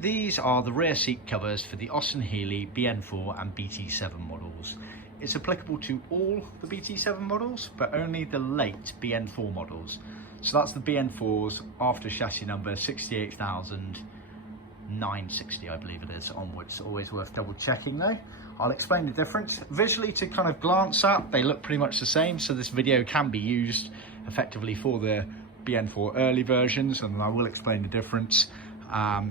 These are the rear seat covers for the Austin Healey BN4 and BT7 models. It's applicable to all the BT7 models, but only the late BN4 models. So that's the BN4s after chassis number 68,960, I believe it is, onwards. Always worth double checking though. I'll explain the difference. Visually, to kind of glance at, they look pretty much the same, so this video can be used effectively for the BN4 early versions, and I will explain the difference.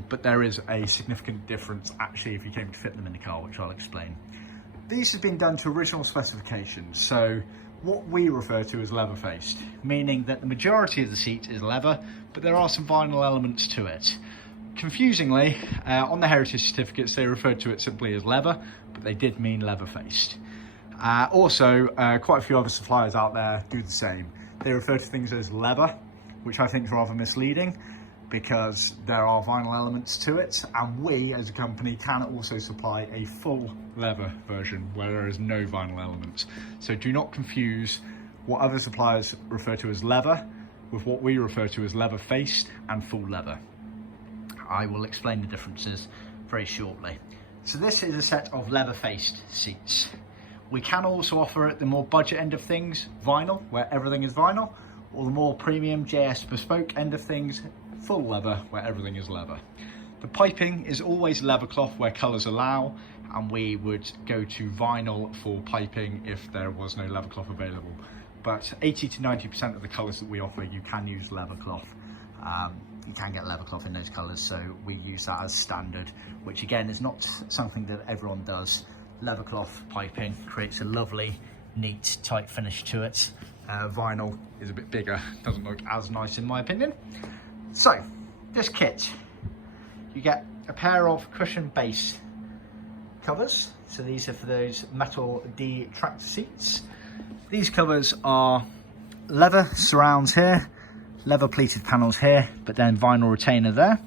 But there is a significant difference actually if you came to fit them in the car, which I'll explain. These have been done to original specifications, so what we refer to as leather faced, meaning that the majority of the seat is leather, but there are some vinyl elements to it. Confusingly, on the heritage certificates they referred to it simply as leather, but they did mean leather faced. Also, quite a few other suppliers out there do the same. They refer to things as leather, which I think is rather misleading, because there are vinyl elements to it, and we as a company can also supply a full leather version where there is no vinyl elements. So do not confuse what other suppliers refer to as leather with what we refer to as leather faced and full leather. I will explain the differences very shortly. So this is a set of leather faced seats. We can also offer at the more budget end of things vinyl, where everything is vinyl, or the more premium JS bespoke end of things, full leather, where everything is leather. The piping is always Leathercloth where colours allow, and we would go to vinyl for piping if there was no Leathercloth available. But 80 to 90% of the colours that we offer, you can use Leathercloth. You can get Leathercloth in those colours, so we use that as standard, which again is not something that everyone does. Leathercloth piping creates a lovely, neat, tight finish to it. Vinyl is a bit bigger, doesn't look as nice in my opinion. So, this kit, you get a pair of cushion base covers. So these are for those metal D tractor seats. These covers are leather surrounds here, leather pleated panels here, but then vinyl retainer there.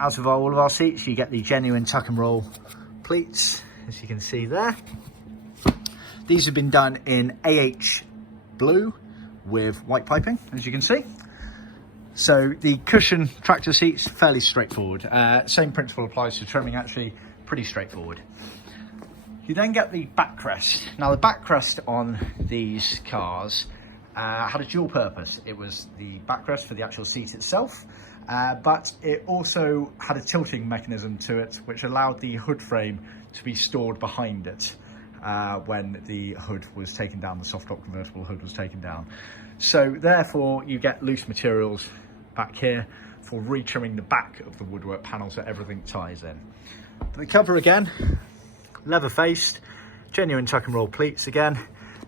As with all of our seats, you get the genuine tuck and roll pleats, as you can see there. These have been done in AH blue with white piping, as you can see. So the cushion tractor seats, fairly straightforward. Same principle applies to trimming, actually pretty straightforward. You then get the backrest. Now the backrest on these cars had a dual purpose. It was the backrest for the actual seat itself, but it also had a tilting mechanism to it, which allowed the hood frame to be stored behind it when the hood was taken down, the soft top convertible hood was taken down. So therefore you get loose materials back here for retrimming the back of the woodwork panel so everything ties in. The cover again, leather faced, genuine tuck and roll pleats again.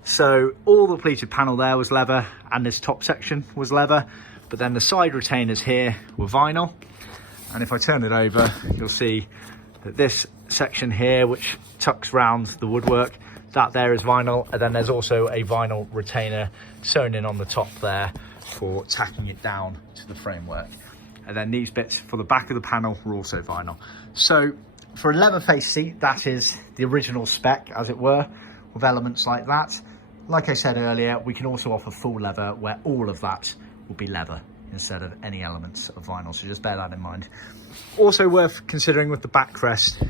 So all the pleated panel there was leather, and this top section was leather, but then the side retainers here were vinyl. And if I turn it over, you'll see that this section here, which tucks round the woodwork, that there is vinyl, and then there's also a vinyl retainer sewn in on the top there for tacking it down to the framework. And then these bits for the back of the panel were also vinyl. So for a leather face seat, that is the original spec, as it were, with elements like that. Like I said earlier, we can also offer full leather where all of that will be leather instead of any elements of vinyl, so just bear that in mind. Also worth considering with the backrest,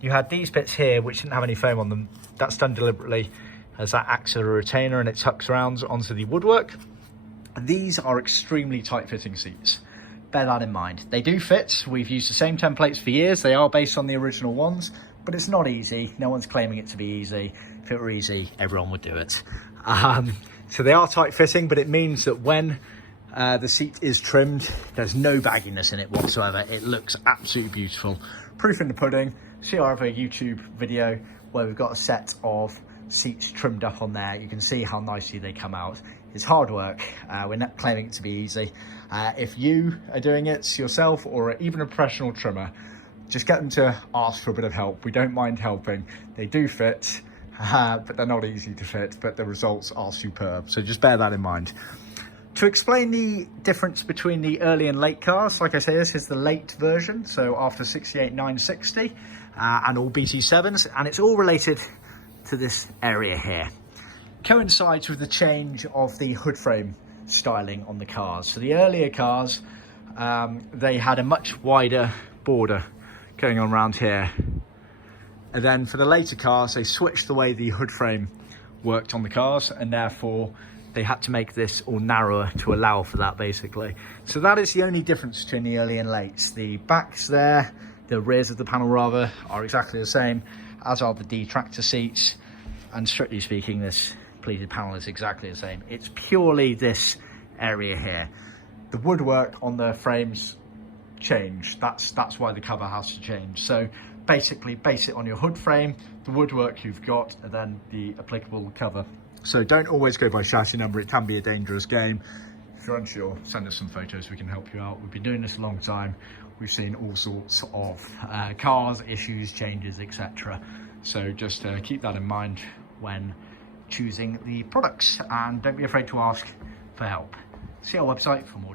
you had these bits here which didn't have any foam on them. That's done deliberately as that acts as a retainer and it tucks around onto the woodwork. These are extremely tight fitting seats. Bear that in mind. They do fit. We've used the same templates for years. They are based on the original ones, but it's not easy. No one's claiming it to be easy. If it were easy, everyone would do it. So they are tight fitting, but it means that when the seat is trimmed, there's no bagginess in it whatsoever. It looks absolutely beautiful. Proof in the pudding. See our other YouTube video where we've got a set of seats trimmed up on there. You can see how nicely they come out. It's hard work. We're not claiming it to be easy. If you are doing it yourself, or even a professional trimmer, just get them to ask for a bit of help. We don't mind helping. They do fit, but they're not easy to fit, but the results are superb. So just bear that in mind. To explain the difference between the early and late cars, like I say, this is the late version, so after 68,960 and all BT7s, and it's all related to this area here. Coincides with the change of the hood frame styling on the cars. So the earlier cars they had a much wider border going on around here. And then for the later cars, they switched the way the hood frame worked on the cars, and therefore they had to make this all narrower to allow for that, basically. So that is the only difference between the early and lates. The backs there, the rears of the panel rather, are exactly the same, as are the detractor seats. And strictly speaking, this pleated panel is exactly the same. It's purely this area here. The woodwork on the frames changed. That's why the cover has to change. So basically base it on your hood frame, the woodwork you've got, and then the applicable cover. So don't always go by chassis number, it can be a dangerous game. If you're unsure, send us some photos, we can help you out. We've been doing this a long time. We've seen all sorts of cars, issues, changes, etc. So just keep that in mind when choosing the products, and don't be afraid to ask for help. See our website for more